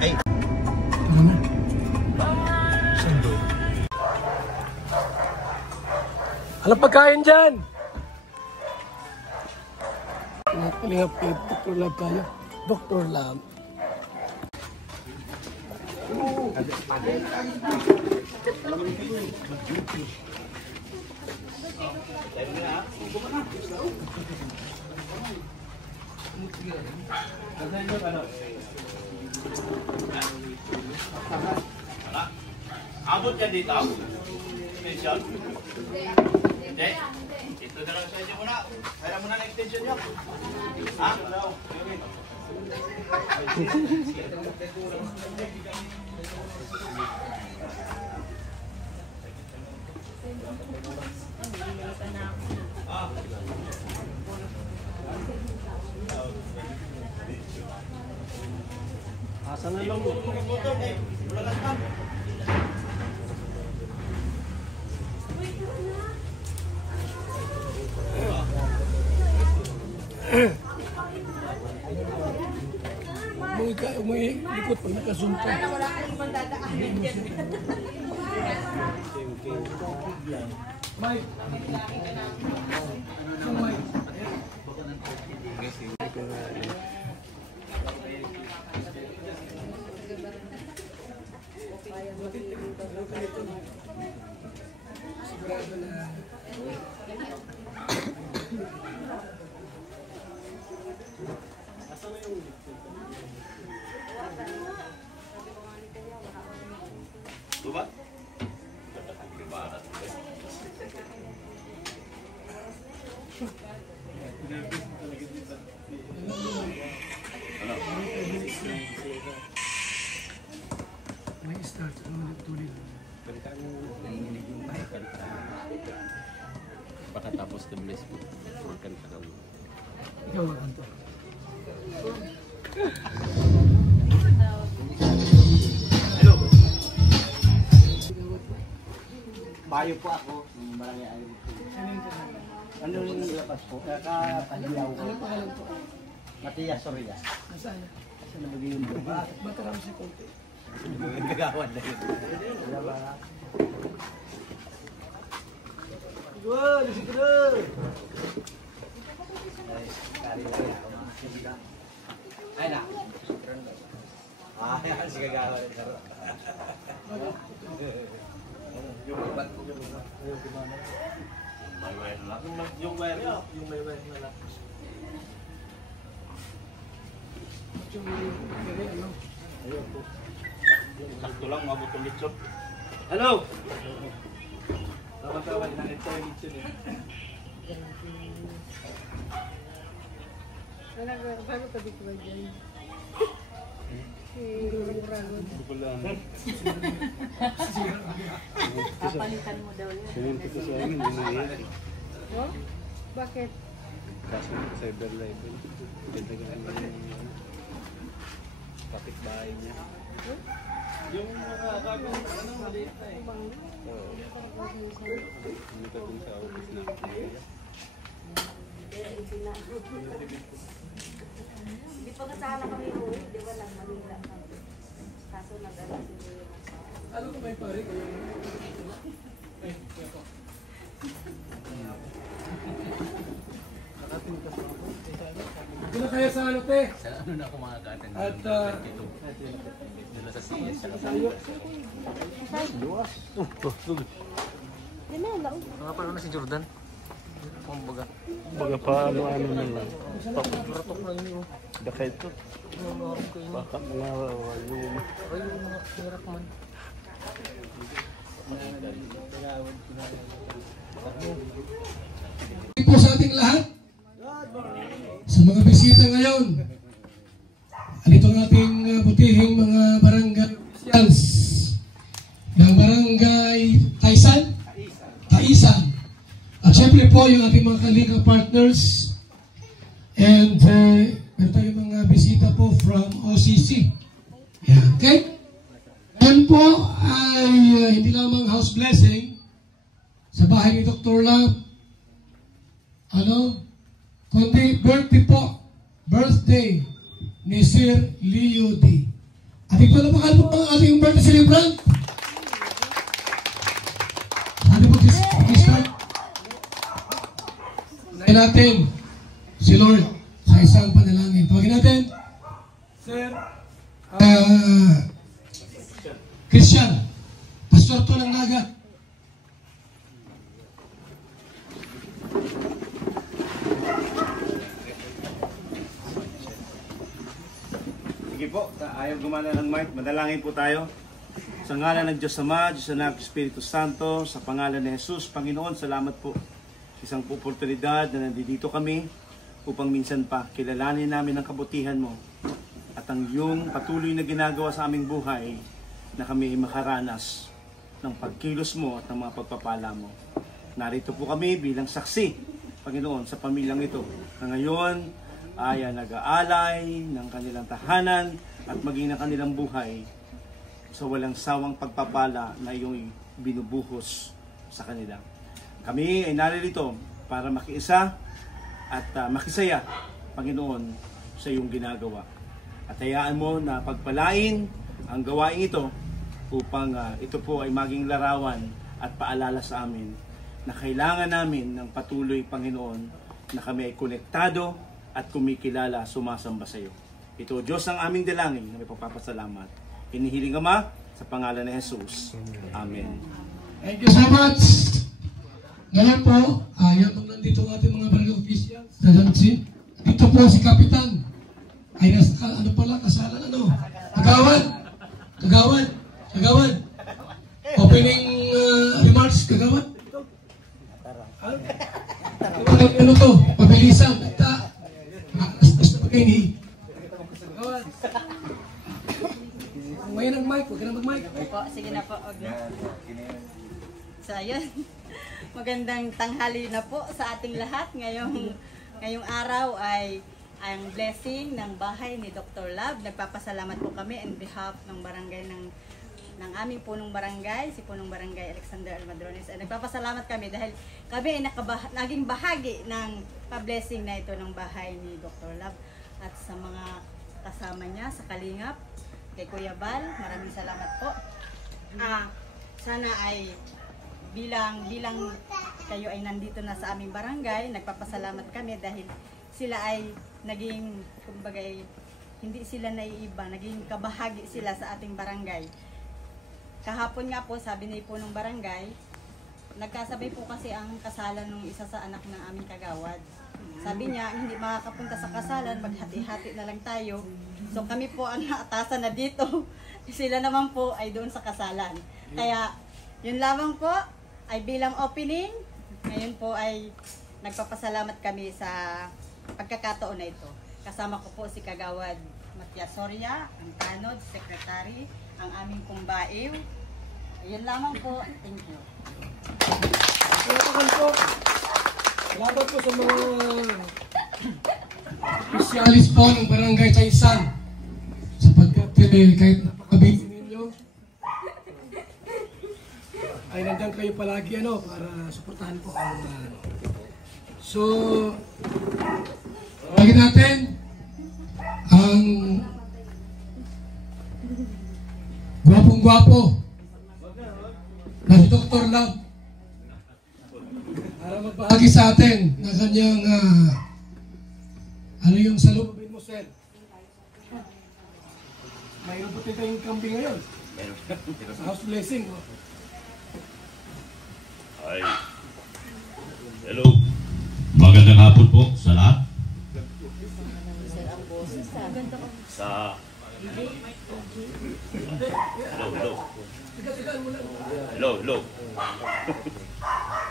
Ay. Sundo. Alam pagkain dyan! Kalingap kay Dr. Lab tayo. Dr. Lab. Abot yan dito? Extension? Hindi? Ito na lang sa inyo muna. Kaya muna na extension nyo. Ha? Asa na lang? May likot pag nakasunta. Wala kang mandadaan. Mike. Sigurado na Diba? may start. Tuloy. Pagkatapos ng bless mo, makan ka daw. Ikaw lang ito. Hello? Bayo po ako, ng barangay Ayun. Ano yung labas po? Kakapaliyaw ko. Ano pangalan to? Matias Soria. Nasaan? Sa nabagay yung ba? Ba't marami si Conte? Nagagawan na yun. Wala ba? Good! Good! Ay na! Yan, si kagawa rin saro. Yung ba't ko yung may wire na lang. Yung wire na. Yung may wire na lang. Yung kere, ano? Ayun po. Sakto lang, mabot yung litsyon. Hello! Tawag-tawag na ito yung litsyon eh. Bago tabi ko ba dyan? Bukulan. Papalitan mo daw yun. Ganyan ko sa amin, hindi na yan. Oh? Bakit? Kaso cyber level. Ganda ka yung kapitbahay niya. Yung mga bagong ano, maliit na eh. Oo. Hindi ka dun sa office na. Hindi pa kasana kami uwi, di ba lang Manila kami. Kaso nag-ala sila. Ano ko may pare? Ay, kaya po. Hindi na kaya sa ano, te? Sa ano na ako makaka-attend? At, Dito sa CS. sayo. Yan na, lang. Mga pala na si Jordan. Kumbaga. Baga pa ano-ano na lang. Ratok lang yun. Baka ito. Baka mga yung... Ay, yung mga hirap man. Po sa ating lahat, sa mga bisita ngayon, alito ang ating butihing mga barangay officials ng barangay Taisan. At syempre po yung ating mga kaliga partners and meron tayong mga bisita po from OCC. Yan, okay? Yan po ay hindi lamang house blessing sa bahay ni Dr. Lab, kundi birthday ni Sir Leo D. Ating palamakan po ang ating birthday celebrant. Sabi po, Christian, unahin natin si Lord sa isang panalangin. Tawagin natin, Sir Christian, Pastor to ng Naga. Sige po, ayaw gumana ng mic, madalangin po tayo. Sa ngalan ng Diyos Ama, Diyos Anak, Espiritu Santo, sa pangalan ni Jesus, Panginoon, salamat po. Isang oportunidad na nandito kami upang minsan pa kilalanin namin ang kabutihan mo at ang iyong patuloy na ginagawa sa aming buhay na kami makaranas ng pagkilos mo at ng mga pagpapala mo. Narito po kami bilang saksi, Panginoon, sa pamilyang ito na ngayon ay nag-aalay ng kanilang tahanan at maging ng kanilang buhay sa walang sawang pagpapala na iyong binubuhos sa kanila. Kami ay naririto para makiisa at makisaya, Panginoon, sa iyong ginagawa. At hayaan mo na pagpalain ang gawain ito upang ito po ay maging larawan at paalala sa amin na kailangan namin ng patuloy, Panginoon, na kami ay konektado at kumikilala, sumasamba sa iyo. Ito, Diyos, ang aming dalangin na may pagpapasalamat. Hinihiling Ama sa pangalan ni Jesus. Amen. Thank you so much. Ngayon po, yung nandito ang ating mga barangay officials, dito po si Kapitan. Ay nasa, ano pala, kasalan, ano? Kagawad. Opening remarks, Kagawad. Ano to? Pabilisan. Basta pag-ini. Kagawad. Ngayon ang mic, huwag ka na mag-mic. Po, sige na po. Okay. So, ayun. Magandang tanghali na po sa ating lahat. Ngayong araw ay ang blessing ng bahay ni Dr. Love. Nagpapasalamat po kami on behalf ng barangay ng aming punong barangay, si punong barangay Alexander Almadrones. Nagpapasalamat kami dahil kami ay naging bahagi ng pa-blessing na ito ng bahay ni Dr. Love. At sa mga kasama niya sa Kalingap, kay Kuya Bal, maraming salamat po. Sana ay bilang kayo ay nandito na sa aming barangay, nagpapasalamat kami dahil sila ay naging, kumbaga, hindi sila naiiba, naging kabahagi sila sa ating barangay. Kahapon nga po, sabi ni punong barangay, nagkasabay po kasi ang kasalan ng isa sa anak ng aming kagawad. Sabi niya, hindi makakapunta sa kasalan, maghati-hati na lang tayo. So kami po ang naatasan na dito. Sila naman po ay doon sa kasalan. Kaya, yun lamang po ay bilang opening. Ngayon po ay nagpapasalamat kami sa pagkakataon na ito. Kasama ko po si Kagawad Matias Soria, ang Tanod, Secretary, ang aming kumbaiw. Yun lamang po. Thank you. Salamat po sa mga specialist po ng Barangay Taysan. Sapagkat kahit napakabisi ninyo, ay nandiyan kayo palagi para suportahan po ang So, lagi natin ang gwapong-gwapo na si Dr. Love para magbahagi sa atin na kanyang ano yung salubin mo, sir? Mayroon po tayong kambing ngayon. House blessing. Ay. Hello. Magandang hapon po sa lahat. Sa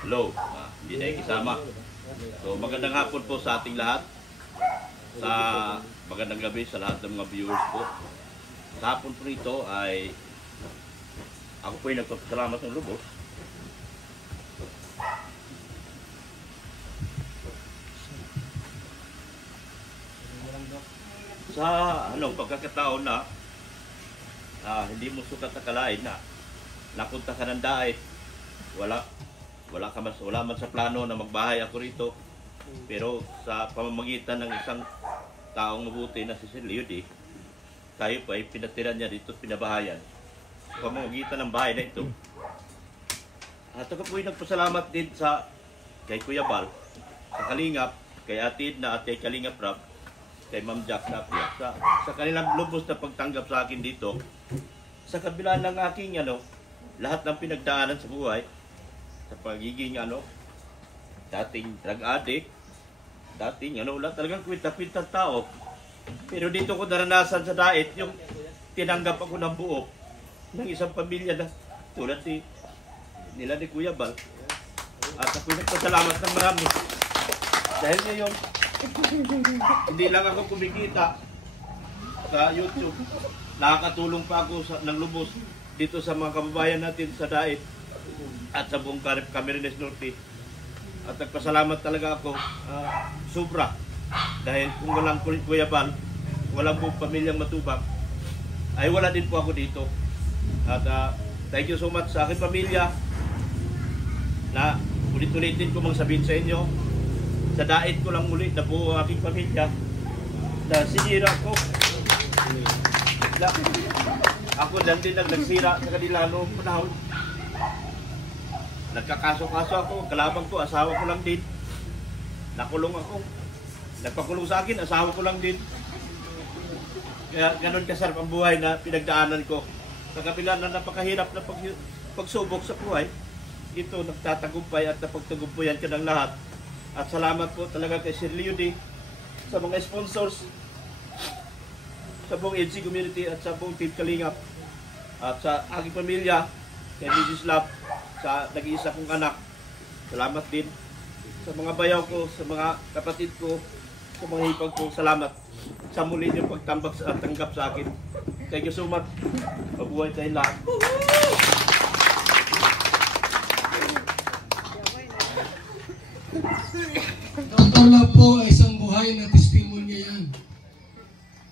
Hello. Hindi tayo kisama. So magandang hapon po sa ating lahat. Sa magandang gabi sa lahat ng mga viewers po. Sa hapon po rito ay ako po ay nagpapasalamat ng lubos. Sa pagkakataon na hindi mo sukat akalain na napunta ka ng daet, wala man sa plano na magbahay ako rito, pero sa pamamagitan ng isang taong mabuti na si Sir Leody, tayo po ay pinatiran niya dito, pinabahayan. Sa pamamagitan ng bahay na ito. At ako po ay nagpasalamat din kay Kuya Bal, sa Kalingap, kay Ate Edna at kay Kalingap Rab, kay Ma'am Jack Tapia, sa kanilang lubos na pagtanggap sa akin dito. Sa kabila ng aking lahat ng pinagdaanan sa buhay, sa pagiging dating drug addict, dating wala talagang kwenta-kwenta tao. Pero dito ko naranasan sa Dait, yung tinanggap ako ng buo ng isang pamilya na tulad nila ni Kuya Bal. At ako nagpasalamat ng marami. Dahil ngayon, hindi lang ako kumikita sa YouTube. Nakakatulong pa ako ng lubos dito sa mga kababayan natin sa Dait at sa buong Camarines Norte. At nagpasalamat talaga ako sobra. Dahil kung walang Kuya Bal, walang buong pamilyang Matubang, ay wala din po ako dito. At thank you so much sa aking pamilya na ulit-ulitin ko mang sabihin sa inyo, sa Dait ko lang muli na buo ang aking pamilya na sinira ko. Ako lang din nagsira sa kanila noong panahon. Nagkakaso-kaso ako, kalabang ko, asawa ko lang din. Nakulong ako. Nagpakulong sa akin, asawa ko lang din. Kaya ganun kasarap ang buhay na pinagdaanan ko. Sa kabila na napakahirap na pagsubok sa buhay, ito nagtatagumpay at napagtagumpayan ka ng lahat. At salamat po talaga kay Sir Leo D, sa mga sponsors, sa buong EDC community at sa buong Team Kalingap. At sa aking pamilya, kay Mrs. Love, sa nag-iisa kong anak. Salamat din sa mga bayaw ko, sa mga kapatid ko, sa mga hipag ko, salamat sa muli niyong pagtanggap sa akin. Thank you so much. Mabuhay tayo lahat. Dr. Love po ay isang buhay na testimonya yan.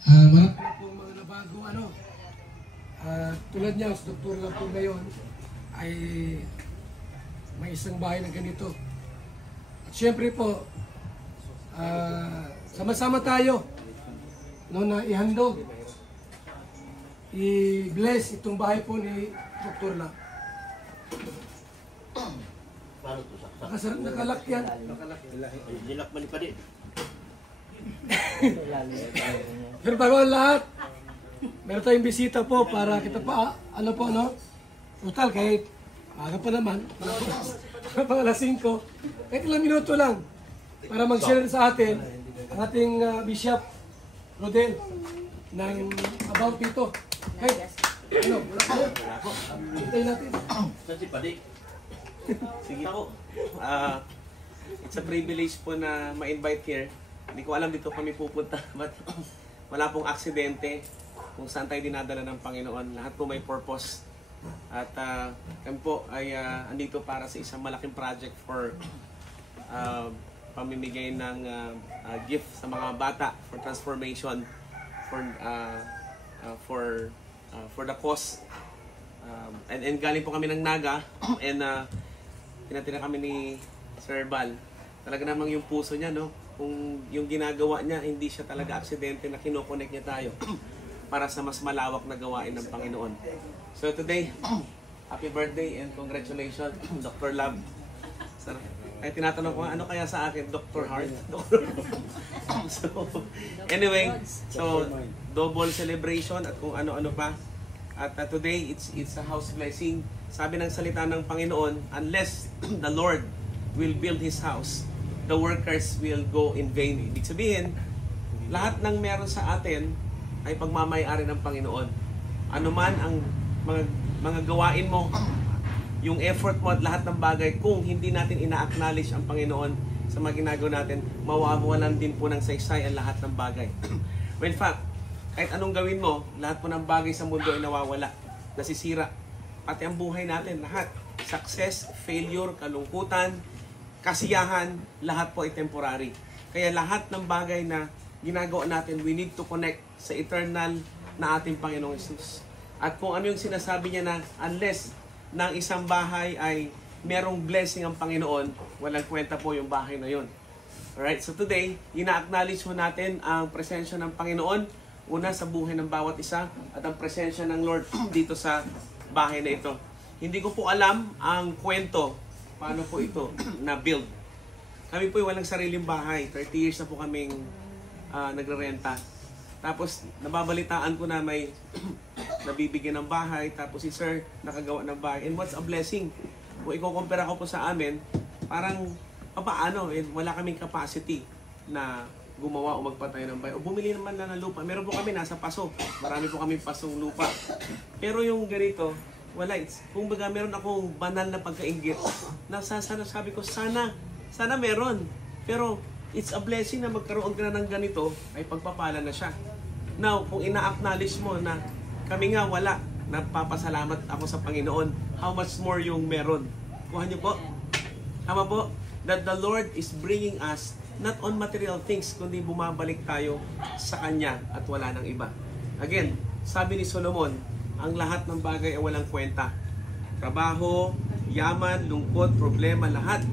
Marami na po mga nabago tulad niya, si Dr. Love po ngayon ay may isang bahay na ganito. At syempre po, sama-sama tayo na ihandog, i-bless itong bahay po ni Dr. Love. Nakalak yan. Nilak man pa din. Pero bago ang lahat, meron tayong bisita po para kita pa, total kahit aga pa naman, pang alas 5, kahit ilang minuto lang para mag-share sa atin ang ating Bishop Rodel ng about dito. Hey, wala po. Hintayin natin. Saan si Padik? Sige po. It's a privilege po na ma-invite here. Hindi ko alam dito kami pupunta. But wala pong aksidente kung saan tayo dinadala ng Panginoon. Lahat po may purpose. At kami po ay andito para sa isang malaking project for pamimigay ng gift sa mga bata for transformation for the cause. And galing po kami ng Naga and tinatira kami ni Sir Bal. Talaga namang yung puso niya, no? Kung yung ginagawa niya, hindi siya talaga aksidente na kinokonek niya tayo para sa mas malawak na gawain ng Panginoon. So today, happy birthday and congratulations, Dr. Love. Sir, ay tinatanong ko, ano kaya sa akin, Dr. Heart? So, anyway, so double celebration at kung ano-ano pa. At today, it's a house blessing. Sabi ng salita ng Panginoon, unless the Lord will build His house, the workers will go in vain. Ibig sabihin, lahat ng meron sa atin ay pagmamay-ari ng Panginoon. Ano man ang mga gawain mo, yung effort mo at lahat ng bagay, kung hindi natin ina-acknowledge ang Panginoon sa mga ginagawa natin, mawawalan din po ng saysay ang lahat ng bagay. Well, in fact, kahit anong gawin mo, lahat po ng bagay sa mundo ay nawawala, nasisira. Pati ang buhay natin, lahat. Success, failure, kalungkutan, kasiyahan, lahat po ay temporary. Kaya lahat ng bagay na ginagawa natin, we need to connect sa eternal na ating Panginoong Jesus. At kung ano yung sinasabi niya na unless ng isang bahay ay merong blessing ang Panginoon, walang kwenta po yung bahay na yun. Alright, so today, ina-acknowledge mo natin ang presensya ng Panginoon Una, sa buhay ng bawat isa at ang presensya ng Lord dito sa bahay na ito. Hindi ko po alam ang kwento, paano po ito na-build. Kami po walang sariling bahay. 30 years na po kaming nagre-renta. Tapos, nababalitaan ko na may nabibigyan ng bahay. Tapos si Sir nakagawa ng bahay. And what's a blessing? Kung i-compare ko po sa amin, parang paano, wala kaming capacity na gumawa o magpatay ng bahay. O bumili naman lang ng lupa. Meron po kami nasa paso. Marami po kami pasong lupa. Pero yung ganito, wala. Kung baga meron akong banal na pagkainggit, na sabi ko, sana meron. Pero it's a blessing na magkaroon ka na ng ganito, ay pagpapala na siya. Now, kung ina-acknowledge mo na kami nga wala, nagpapasalamat ako sa Panginoon, how much more yung meron? Kuha niyo po. Tama po? That the Lord is bringing us not on material things, kundi bumabalik tayo sa Kanya at wala nang iba. Again, sabi ni Solomon, ang lahat ng bagay ay walang kwenta. Trabaho, yaman, lungkot, problema, lahat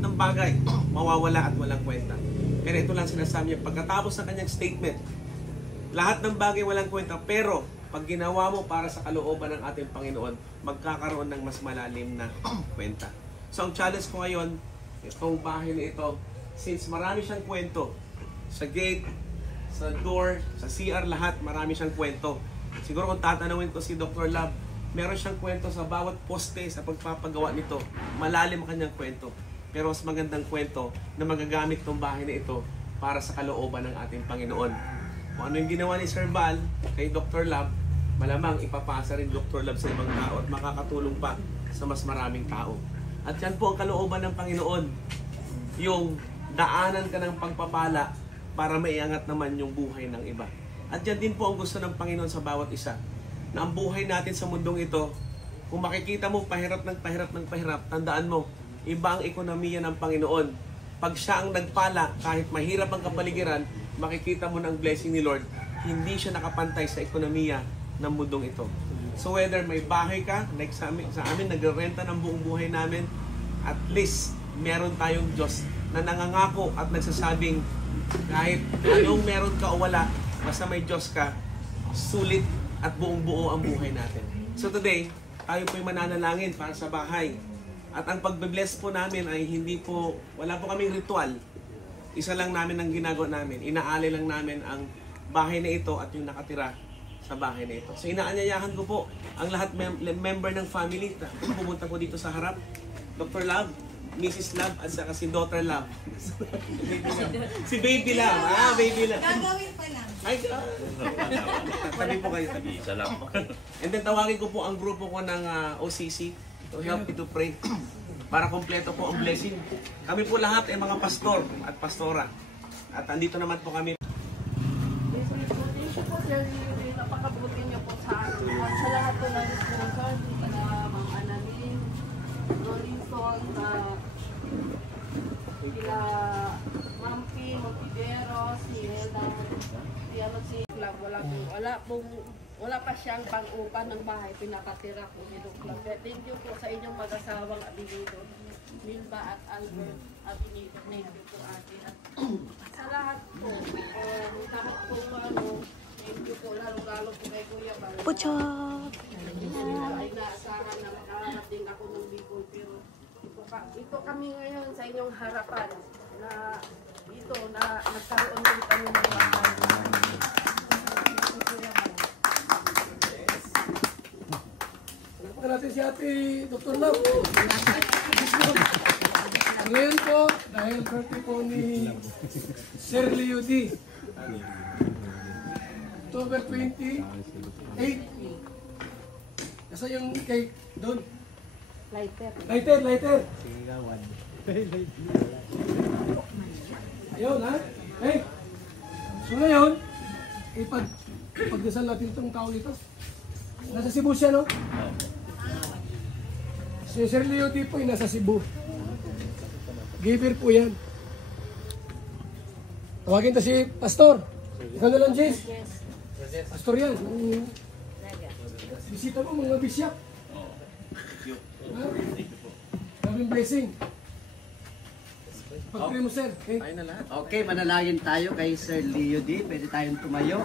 ng bagay mawawala at walang kwenta. Pero ito lang sinasabi niya, pagkatapos ng kanyang statement, lahat ng bagay walang kwenta, pero pag ginawa mo para sa kalooban ng ating Panginoon, magkakaroon ng mas malalim na kwenta. So ang challenge ko ngayon, itong bahay na ito, since marami siyang kwento, sa gate, sa door, sa CR, lahat, marami siyang kwento. Siguro kung tatanungin ko si Dr. Love, meron siyang kwento sa bawat poste sa pagpapagawa nito. Malalim ang kanyang kwento. Pero mas magandang kwento na magagamit ng bahay na ito para sa kalooban ng ating Panginoon. Kung ano yung ginawa ni Sir Val kay Dr. Love, malamang ipapasa rin Dr. Love sa ibang tao at makakatulong pa sa mas maraming tao. At yan po ang kalooban ng Panginoon. Yung daanan ka ng pagpapala para maiangat naman yung buhay ng iba. At yan din po ang gusto ng Panginoon sa bawat isa. Na ang buhay natin sa mundong ito, kung makikita mo pahirap, tandaan mo, iba ang ekonomiya ng Panginoon. Pag siya ang nagpala, kahit mahirap ang kapaligiran, makikita mo ng blessing ni Lord, hindi siya nakapantay sa ekonomiya ng mundong ito. So whether may bahay ka, like sa amin nagrerenta ng buong buhay namin, at least meron tayong Diyos na nangangako at nagsasabing kahit anong meron ka o wala, basta may Diyos ka, sulit at buong buo ang buhay natin. So today, tayo po'y mananalangin para sa bahay. At ang pagbe-bless po namin ay wala po kaming ritual. Isa lang namin ang ginagawa namin. Inaali lang namin ang bahay na ito at yung nakatira sa bahay na ito. So inaanyayahan ko po ang lahat member ng family na pumunta po dito sa harap. Dr. Love, Mrs. Love, at saka si Daughter Love. Si Baby Love. Baby Love. Gagawin pa lang. Ay, tabi po kayo. Isa lang. And then tawagin ko po ang grupo ko ng OCC to help me to pray para kompleto po ang blessing. Kami po lahat ay mga pastor at pastora. At andito naman po kami. Thank you po, Sir. Napakabuti niyo po sa akin. At sa lahat po ng sponsor, para Ma'am Annalyn, Rolinson, sila Ma'am P, Montiveros, si Helda, si Club, wala pa siyang pang-upa ng bahay, pinakatira ko ni Dr. Thank you po sa inyong mag-asawang abinido, Milba at Albert abinido. Thank you po ate. At sa lahat po, lahat po thank you po, lalo-lalo po kay Kuya Bal. Puchok! Ay naasahan na makaharap din ako ng Bicol, pero ito kami ngayon sa inyong harapan na ito na nagkaroon din kami ng bahay. Napaka natin si Ate Dr. Love. Ngayon po, dahil birthday po ni Sir Leo D. October 28. Nasa yung cake doon? Lighter. Ayun, ha? Hey! So ngayon, ipagdasal natin itong tao nito. Nasa Cebu siya, no? Si Sir Leo D po ay nasa Cebu. Giver po yan. Tawagin ta si Pastor. Ikaw na lang, Jess. Pastor yan. Bisita mo mga bishop. Maraming blessing. Pag-pray mo, sir. Okay? Ayun na lahat. Okay, manalangin tayo kay Sir Leo D. Pwede tayong tumayo.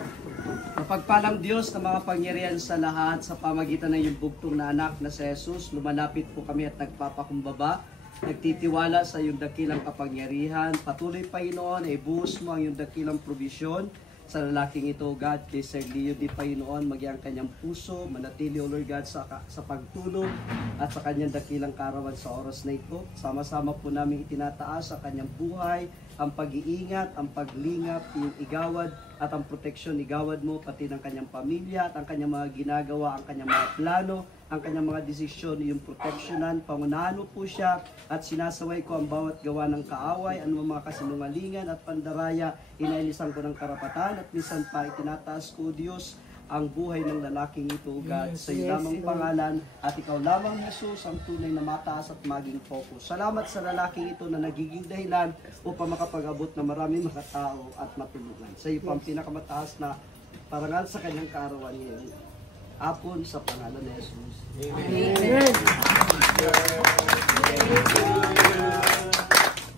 Mapagpalang Diyos na mga pangyarihan sa lahat sa pamagitan ng iyong bugtong na anak na si Jesus, lumalapit po kami at nagpapakumbaba. Nagtitiwala sa iyong dakilang kapangyarihan. Patuloy, Panginoon, ay buhos mo ang iyong dakilang provisyon sa lalaking ito, God, kay Sir Leo D. Panginoon, maging ang kanyang puso, manatili, O Lord God, sa pagtulong at sa kanyang dakilang karawan sa oras na ito. Sama-sama po namin itinataas sa kanyang buhay, ang pag-iingat, ang paglingap, yung igawad at ang proteksyon, igawad mo pati ng kanyang pamilya at ang kanyang mga ginagawa, ang kanyang mga plano, ang kanyang mga desisyon, yung proteksyonan, pangunahan mo po siya at sinasaway ko ang bawat gawa ng kaaway, anumang mga kasinungalingan at pandaraya, inailisan ko ng karapatan at minsan pa itinataas ko, Diyos, ang buhay ng lalaking ito, God, sa iyo lamang pangalan at ikaw lamang, Jesus, ang tunay na mataas at maging focus. Salamat sa lalaking ito na nagiging dahilan upang makapag-abot na maraming mga tao at matulungan. Sa iyo pa ang pinakamataas na parangal sa kanyang kaarawan ngayon. Apon sa pangalan ni Jesus. Amen.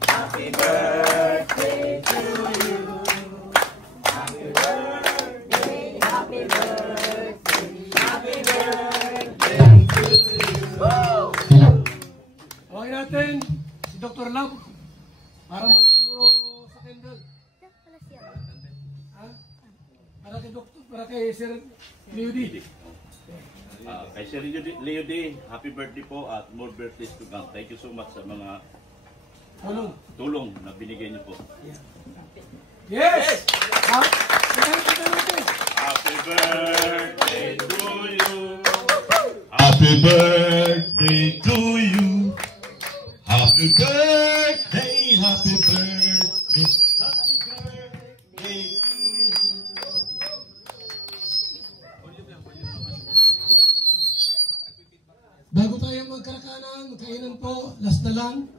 Happy birthday to you. Happy birthday, happy birthday, happy birthday to you. Okay natin, si Dr. Love, para magpulo sa candle. Ha? Para kay Sir Leo D. Kay Sir Leo D, happy birthday po at more birthdays to come. Thank you so much sa mga tulong na binigay niyo po. Yes! Happy birthday to you. Happy birthday to you. Happy birthday, happy birthday, happy birthday to you. Bago tayo magkainan po, last na lang.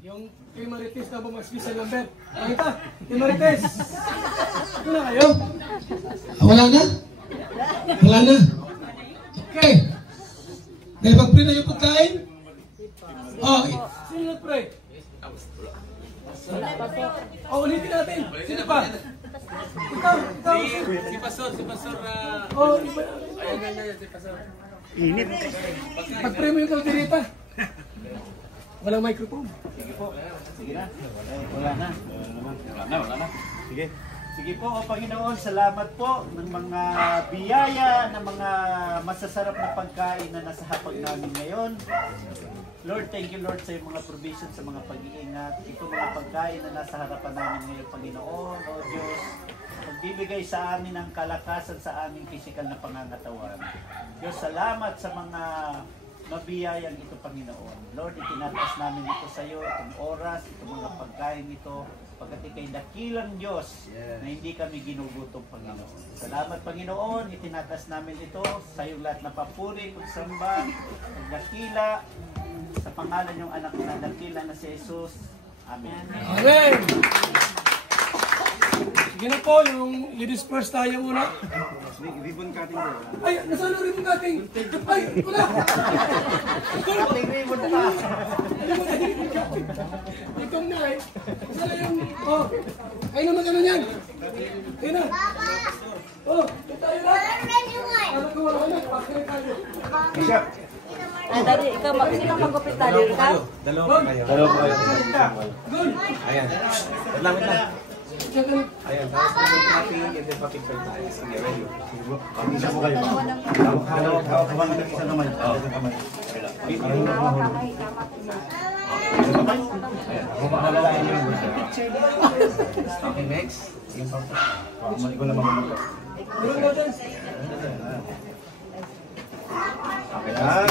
Yung kay Marites na bumag-special number. Pakita, kay Marites. Ito na kayo. Wala na? Wala na? Okay. Dahil mag-pray na yung pagkain. Oh, sino nag-pray? Oh, ulitin natin. Sino pa? Ikaw. Si Pastor. Oh, Ayan, si Pastor. Init. pag-pray mo yung kaldereta. Walang microphone. Sige po. Sige na. Wala na. Wala na. Sige. Sige po, O Panginoon, salamat po ng mga biyaya, ng mga masasarap na pagkain na nasa hapag namin ngayon. Lord, thank you Lord sa iyong mga provision, sa mga pag-iingat. Ito mga pagkain na nasa harapan namin ngayon, Panginoon, O Diyos, magbibigay sa amin ng kalakasan sa aming physical na pangangatawan. Diyos, salamat sa mga mabiyayang ito, Panginoon. Lord, itinataas namin ito sa iyo, itong oras, itong mga pagkain ito, pagkat ikay dakilang Diyos na hindi kami ginugutom, Panginoon. Salamat, Panginoon, itinataas namin ito sa iyong lahat na papuri, pagsamba, pagdakila, sa pangalan yung anak na dakila na si Jesus. Amen. Amen. Sige na po, yung i-disperse tayo muna. Ribbon cutting ko. Ay, nasaan ang ribbon cutting? Ay, wala! Cutting ribbon pa. Itong na eh. Nasaan yung... Oh, kayo na mag-ano yan. Kayo na. Oh, ito tayo na. Alam ko wala na. Pakilay tayo. Bishop. Dali, ikaw, sino magupit tali? Ikaw? Dalawa po kayo. Good. Ayan. Lang. Ayan. Isa po kayo. Kawan ng isa naman. Ako makalalain yun. Okay, next. Mali ko naman mo. Okay na.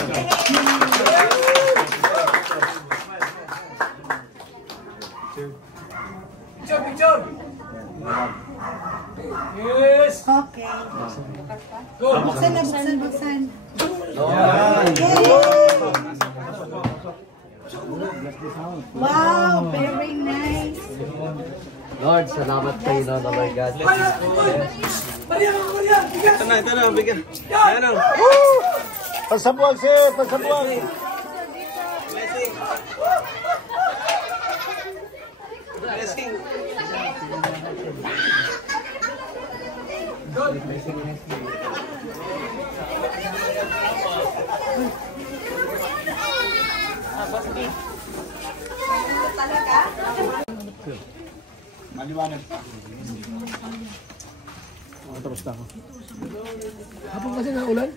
Picture. Yes. Okay. Go. Buksan. Wow, very nice. Lord, salamat kayo na, Lord God. Maria. Ito na, bigyan. Ayan o. Pagsabuag, sir! Pagsabuag! Maliwanag pa. Tapos na ako. Hapon kasi na ulan.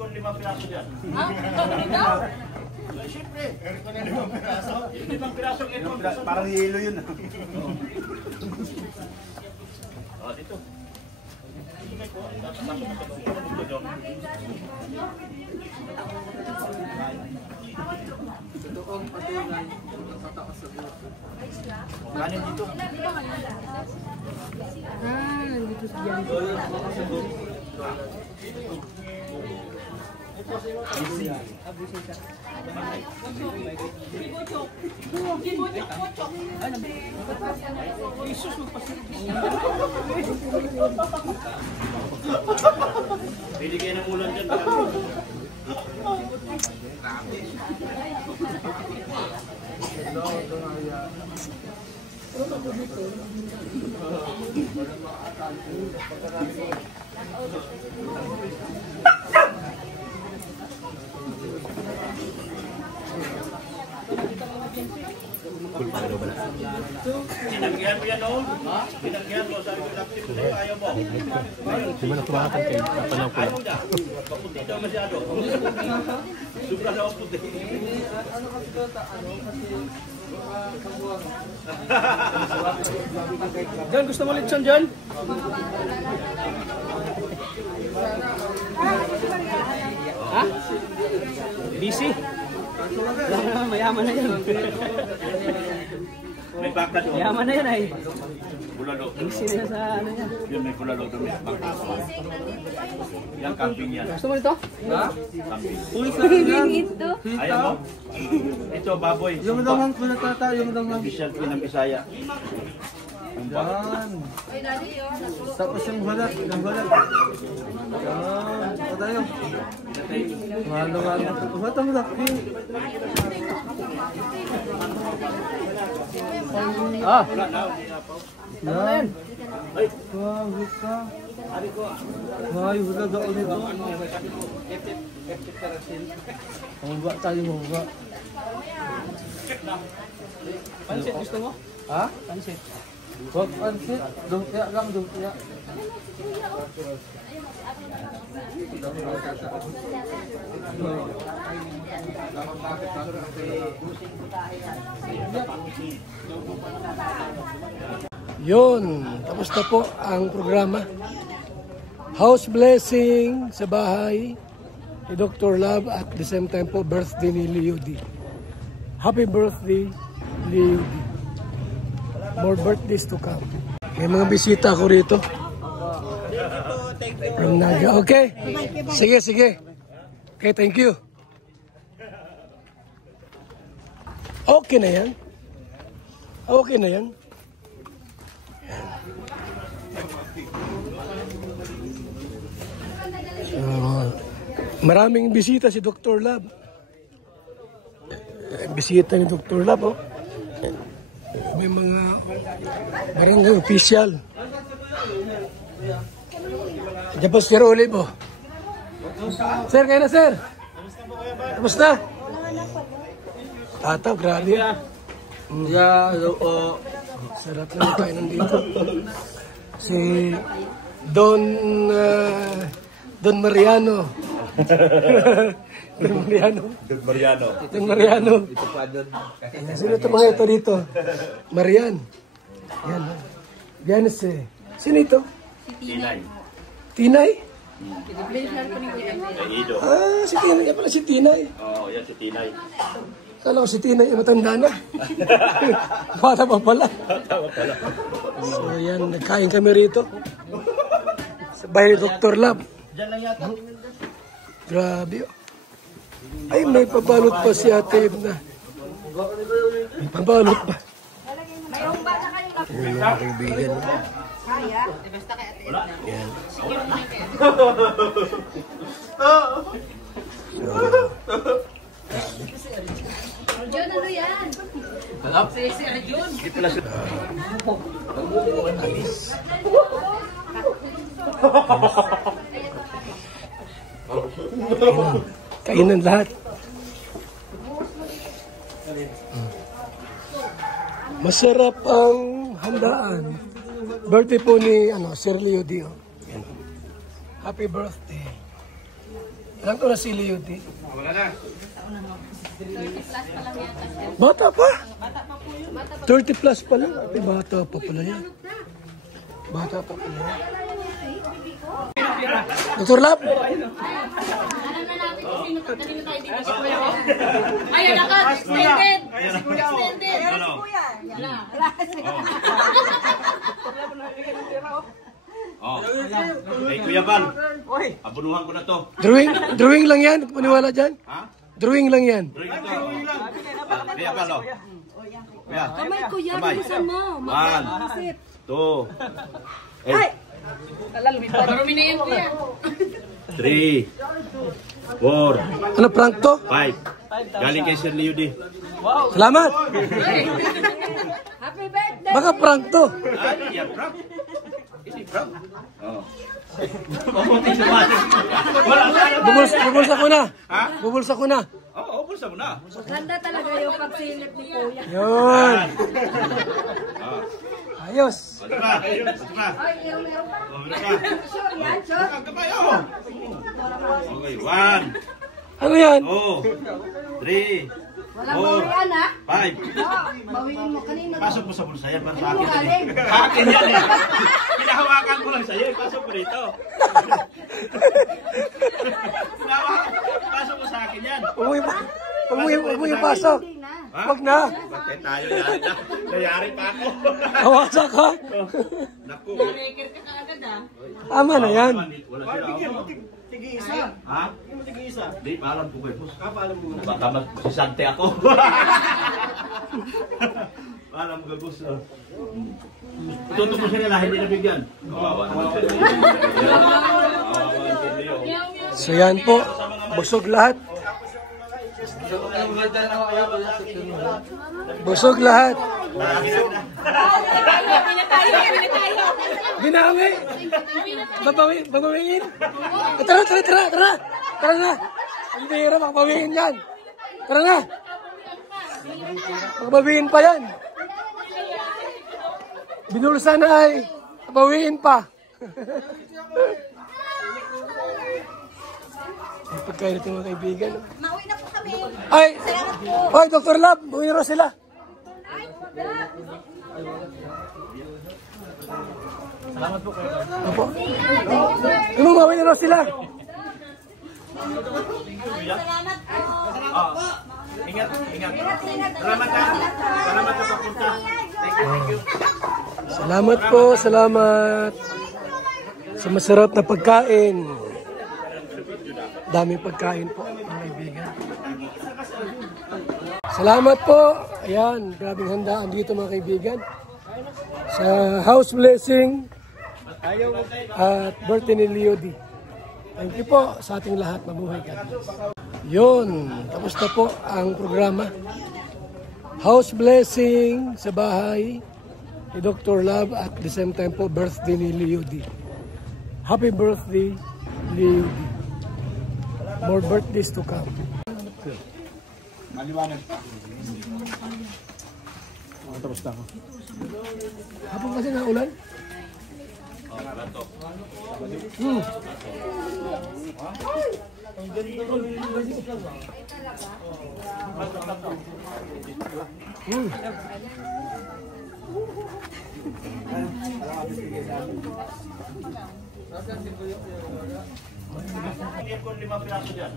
Kung 5 piraso dyan. Siyempre, meron ko na 5 piraso. 5 piraso ng aircon. Parang yelo yun. Dito. Kanin dito. Nandito si Jan. Pili kayo ng ulan dyan. Pinagyan mo yan noon? Pinagyan mo, sabi ko active sa'yo, ayaw mo. Di ba natumakatan kayo? Kapanaw ko lang. Ayaw niya. Kapunti daw masyado. Sobra na kapunti. John, gusto mo lechon, John? Ha? Busy? Mayaman na yan. May baka doon. Mayaman na yan ay. Bulalo. Busy na yan sa ano yan. Yun, may bulalo doon. May baka. Yan, camping yan. Gusto mo nito? Camping. Ayaw mo? Ito, baboy. Yung damang pinatata, yung damang. Official Pinang Bisaya. Yan. Tapos yung balat, yung balat. Yan. Ito tayo. Mahalo-halo. Bata mo laki. Ah. Yan. Wow, ka. Ay, wala daw nito. Mababa tayo, mababa. Pansit gusto mo? Ha? Pansit. Huwag pansit. Dumpya lang, dumpya. Yun, tapos na po ang programa. House blessing sa bahay ni Dr. Love at the same time po birthday ni Leo D. Happy birthday, Leo D. More birthdays to come. May mga bisita ako rito. From Naga. Okay? Sige, sige. Okay, thank you. Okay na yan. Okay na yan. Maraming bisita si Dr. Love. Bisita ni Dr. Love, oh. May mga barangay official. Diyan po si Sir Olive, oh. Sir, kayo na, sir. Tapos na? Tataw, grabe. Yeah, hello po. Sarap na tayo nandito. Si Don Mariano. Don Mariano. Don Mariano. Don Mariano. Sino ito mga ito dito? Marian. Yan. Yan si. Sino ito? Tinay. Tinay? Kay Ido. Ah, si Tinay. Yan pala si Tinay. Oo, yan si Tinay. Kala ko si Tinay, matanda na. Bata pa pala. Tawa pala. So yan, nagkain kami rito. Sa bahay ni Dr. Love. Diyan lang yata. Grabe. Ay, may pabalot pa si Ate Edna. May pabalot pa. Yung mga kaibigan. Yan. Arjun, ano yan? Si Arjun. Kainan lahat. Masarap ang handaan. Birthday po ni Sir Leo D. Yan. Happy birthday. Ilang ko na si Leo D? Wala na. 30 plus pa lang yata siya. Bata pa? Bata pa po yun. 30 plus pa lang. Ay, bata pa pala yan. Bata pa pala yan. Dr. Lab? Alam na natin kung sino kanino tayo dito si Kuya. Ayan, extended. Extended. Ano? Oh. Hey, Kuya Val. Abunuhan ko na to. Drawing lang yan. Paniwala dyan? Ha? Drawing lang yan. Drawing ito. Kuya Val, oh. Kuya. Kamay Kuya, Kamay. bilisan mo. 1, 2, Ay! Marumi na yan Kuya. 3, 4, Ano prank to? 5. Galing kay Sir Leo D. Salamat! Happy birthday! Baka prank to. Ay, yan, Frank. Hindi, Frank. Oh. Bubulsa ko na. Ha? Bubulsa ko na. Oo, bulsa mo na. Ganda talaga yung pagsilip ni Kuya. Yun. Ayos. Ito pa. Ito pa. Ay, meron pa. Oh, meron pa. Sure yan, sure. Ang kapay, oh. Okay, 1, Ano yan? 2, 3, Walang bawian ha? 5. Bawiin mo kanina. Pasok mo sa bulsa yan para sa Ano akin. galing? Sa akin yan eh. Pinahawakan ko lang sa'yo. Pasok mo rito. Pasok mo sa akin yan. Huwag mo yung pasok. Ha? Huwag na. Bakit tayo yari na? Nayari pa ako. Hawasak ka. Naku. Reker ka kaagad ha? Ah, Tama na yan. Wala sila. Tigi-isa. Ha? Tigi-isa. Di, paalam ko kayo. Boss. Paalam mo na. Baka masisante ako. Paalam ko, boss. Tutupo sila na, hindi nabigyan. Kawawa naman sila. So yan po. Busog lahat. Busog lahat. Binawi. Babawiin. Tara. Tara na. Ang bihira, makabawiin yan. Tara na. Makabawiin pa yan. Binulsa na ay bawiin pa. Ay, pagkain ito mga kaibigan. Mauwi na po kami. Ay! Hoy, Dr. Lab! Buwi na sila. Salamat po kayo. Opo. Buwi na sila. Salamat po. Ingat. Salamat ka. Salamat ka papunta. Thank you. Salamat po, salamat. Sa masarap na pagkain. Daming pagkain po, mga kaibigan. Salamat po. Ayan, grabing handaan dito mga kaibigan. Sa house blessing at birthday ni Leo D. Thank you po sa ating lahat. Mabuhay ka. Yun, tapos na po ang programa. House blessing sa bahay ni Dr. Love at the same time po birthday ni Leo D. Happy birthday, Leo D. More birthdays to come. Maliwanag. Tapos na ako. Hapon kasi na ulan? Hindi ko 5 piraso dyan.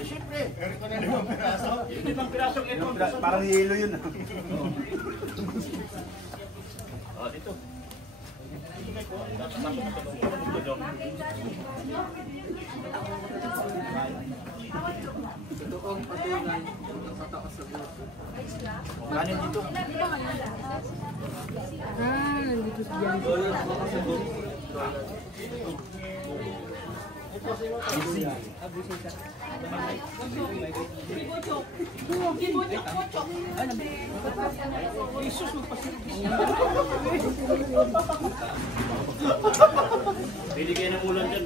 Siyempre. 5 piraso ito. Parang hilo yun. Dito. Ito ang patunay Kanin dito. Nandito si Jan. Pili kayo ng ulan dyan.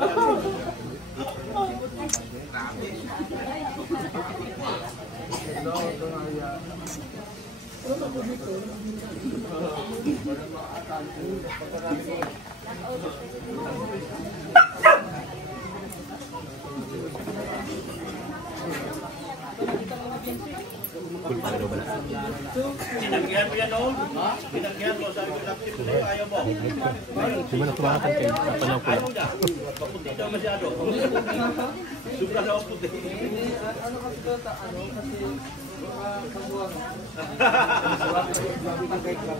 Binagyan mo yan noon? Binagyan mo, sabi ko laptip ko sa'yo, ayaw mo. Di ba natumakatan kayo? Kapanaw ko lang. Paputi daw masyado. Sobra daw puti.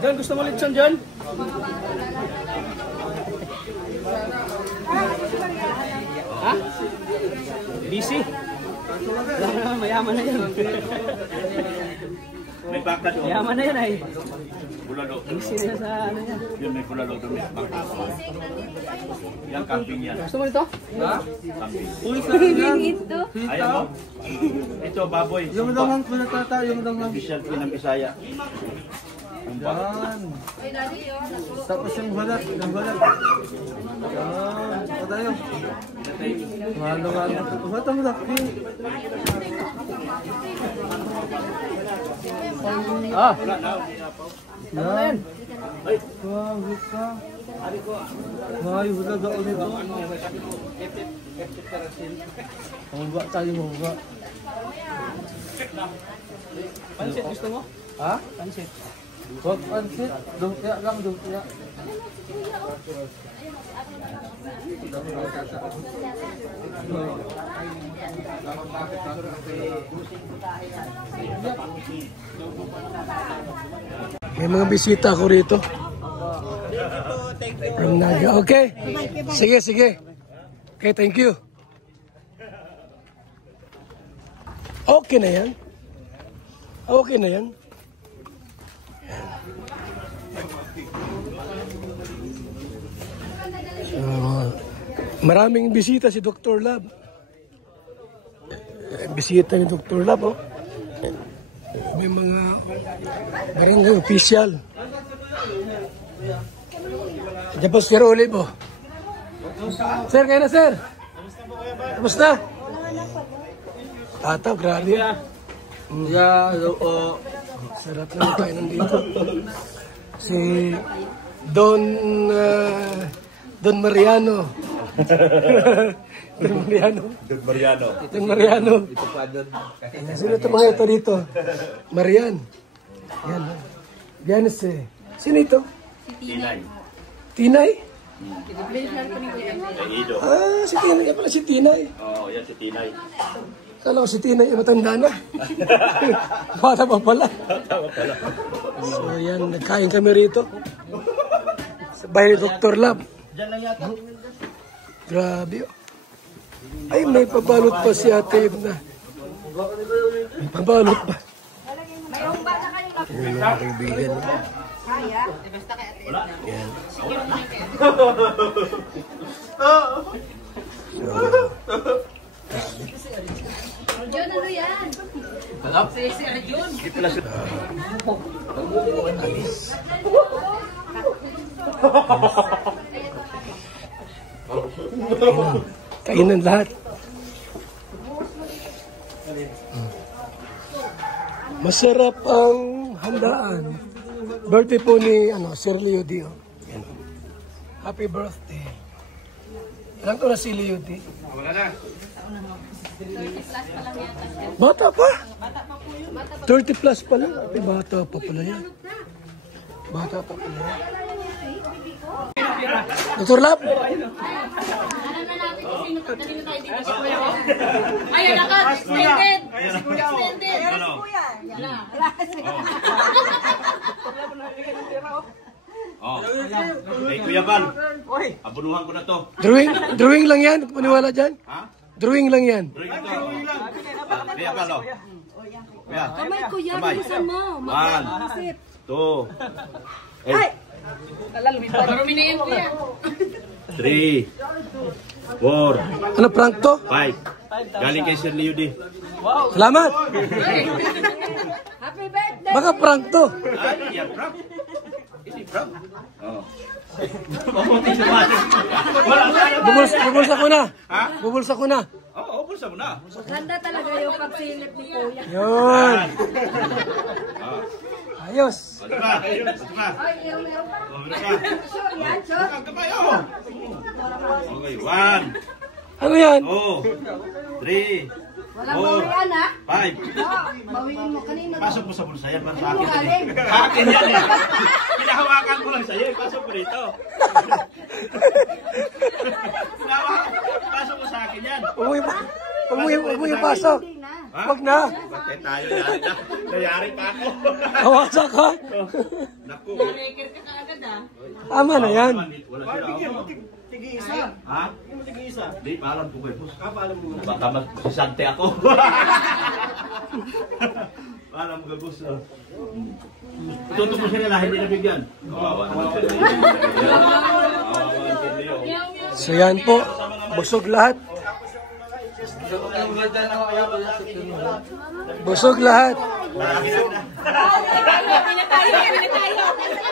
John, gusto mo litson, John? Ha? Busy? Wala na, mayaman na yan. May baka doon. Mayaman na yan ay. Bulalo. Busy na sa ano yan. Yun, may bulalo doon. May baka. Yan, camping yan. Gusto mo nito? Ha? Camping. Uy, sa yan. Ayaw mo? Ito, baboy. Yung daman ko na tata, yung daman. Official ng Bisaya. Yan. Tapos yung balat, yung balat. Yan. Ito tayo. Mahalo-halo. Ba't ang laki? Ah! Yan. Wow, ka. Ay, wala daw nito. Mababa tayo, mababa. Pansit, gusto mo? Ha? Pansit. Huwag pansit. Dumpia lang, dumpia. May mga bisita ako rito. From Naga. Okay. Sige, sige. Okay, thank you. Okay na yan. Okay na yan. Maraming bisita si Dr. Lab. Bisita ni Dr. Lab, oh. May mga barangay official. Diyan po Sir Olive, oh. Sir, kayo na, sir? Kamusta? Tataw, grabe. Yeah, hello. Sarap na tayo nandito. Si Don Mariano. Don Mariano. Don Mariano. Don Mariano. Ito pa doon. Sino ito mga ito dito? Marian. Yan. Yan si. Sino ito? Tinay. Tinay? Ido. Ah, si Tinay. Yan pala si Tinay. Oo, yan si Tinay. Kala ko si Tinay, matanda na. Bata pa pala. So yan, nagkain kami rito. Sa bahay Dr. Lab. Diyan lang yata. Grabe. Ay, may pabalot pa si Ate Ibna. May pabalot pa. Yung mga kaibigan. Yan. John, ano yan? Si Arjun. Kainan lahat. Masarap ang handaan. Birthday po ni Sir Leo Dio. Happy birthday. Ilan ko na si Leo Dio? Wala na. Bata pa? 30 plus pa lang. Ay, bata pa pala yan. Bata pa pala yan. Dr. Lab? Ayan, extended! Extended! Oh. Hey, Kuya Val. Abunuhan ko na to. Drawing lang yan. Maniwala dyan. Ha? Drawing lang yan. Kuya Val, oh. Kuya. Kamay kuya, Kamay. bilisan mo. 1, 2, Ay! Marumi na yan kuya. 3, 4, Ano prank to? 5. Galing kay Sir Leo D. Salamat! Happy birthday! Baka prank to. Ay, yan, Frank. Hindi, Frank. Oh. Bubulsa ko na. Ha? Bubulsa ko na. Oo, bulsa mo na. Ganda talaga yung pagsilip ni kuya. Yun. Ayos. Diba? Diba? Ay, meron pa. Oh, meron pa. Sure yan, sure. Kamay, oh. Okay, 1, Ano yan? 2, 3, Walang bawian ha? 5. Bawiin mo kanina. Pasok mo sa bulsa yan para sa Ano akin. galing? Sa akin yan eh. Pinahawakan ko lang sa'yo. Pasok mo rito. Pasok mo sa akin yan. Huwag mo yung pasok. Ha? Huwag na. Bakit tayo? Yari na. Nayari pa ako. Kawasak ka. Naku. Tama na yan. Wala sila. Tigi-isa. Ha? Hindi mo tigi-isa. Hindi, paalam ko kayo. Paalam mo. Baka masisante ako. Paalam ko, boss. Itutok mo sila na hindi nabigyan. Kawawa naman sila. So yan po. Busog lahat. Busog lahat.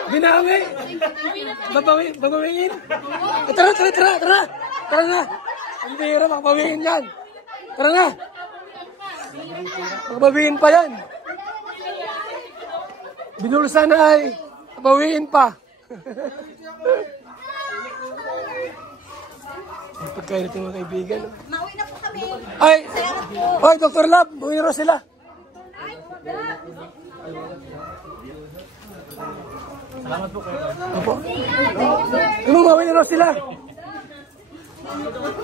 Binawi. Babawingin. Tara. Tara na. Ang bihira makabawingin yan. Tara na. Makabawingin pa yan. Binulsa na ay babawingin pa. Ay, pagkain natin mga kaibigan. Mauwi na po kami. Ay! Salamat po. Hoy, Dr. Lab! Buhay na sila. Salamat po kayo. Opo. Buhay na sila. Salamat po.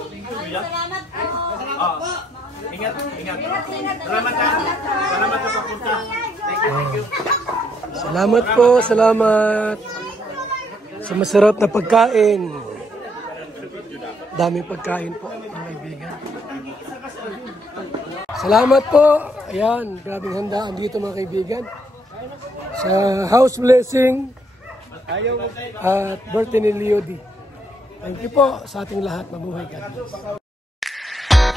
Ingat. Salamat ka. Salamat ka sa punta. Thank you. Salamat po, salamat. Sa masarap na pagkain. Daming pagkain po, mga kaibigan. Salamat po. Ayan, grabing handaan dito mga kaibigan. Sa house blessing at birthday ni Leo D. Thank you po sa ating lahat. Mabuhay ka.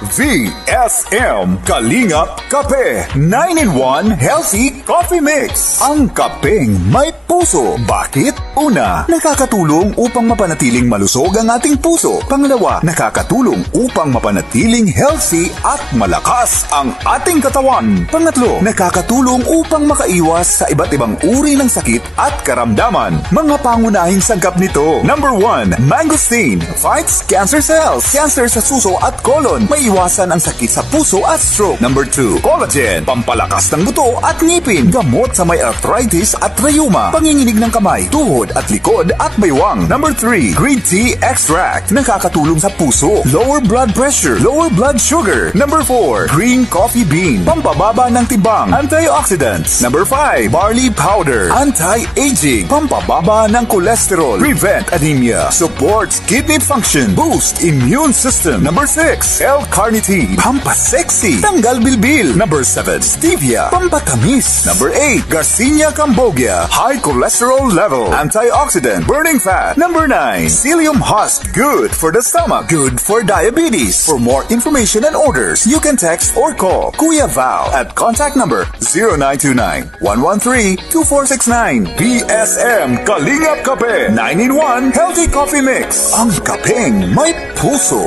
VSM Kalingap Kape 9-in-1 Healthy Coffee Mix. Ang kapeng may puso. Bakit? Una, nakakatulong upang mapanatiling malusog ang ating puso. Pangalawa, nakakatulong upang mapanatiling healthy at malakas ang ating katawan. Pangatlo, nakakatulong upang makaiwas sa iba't ibang uri ng sakit at karamdaman. Mga pangunahing sangkap nito. Number 1, mangosteen fights cancer cells. Cancer sa suso at colon. May iwasan ang sakit sa puso at stroke. Number 2, collagen, pampalakas ng buto at ngipin, gamot sa may arthritis at rheuma, panginginig ng kamay, tuhod at likod at baywang. Number 3, green tea extract, nakakatulong sa puso, lower blood pressure, lower blood sugar. Number 4, green coffee bean, pampababa ng tibang, antioxidants. Number 5, barley powder, anti-aging, pampababa ng cholesterol, prevent anemia, supports kidney function, boost immune system. Number 6, L-carnitine, pampasexy, tanggal bilbil. Number 7, stevia, pampatamis. Number 8, Garcinia cambogia, high cholesterol level, antioxidant, burning fat. Number 9, psyllium husk, good for the stomach, good for diabetes. For more information and orders, you can text or call Kuya Val at contact number 0929-113-2469. VSM Kalingap Kape 9-in-1 Healthy Coffee Mix. Ang kapeng may puso.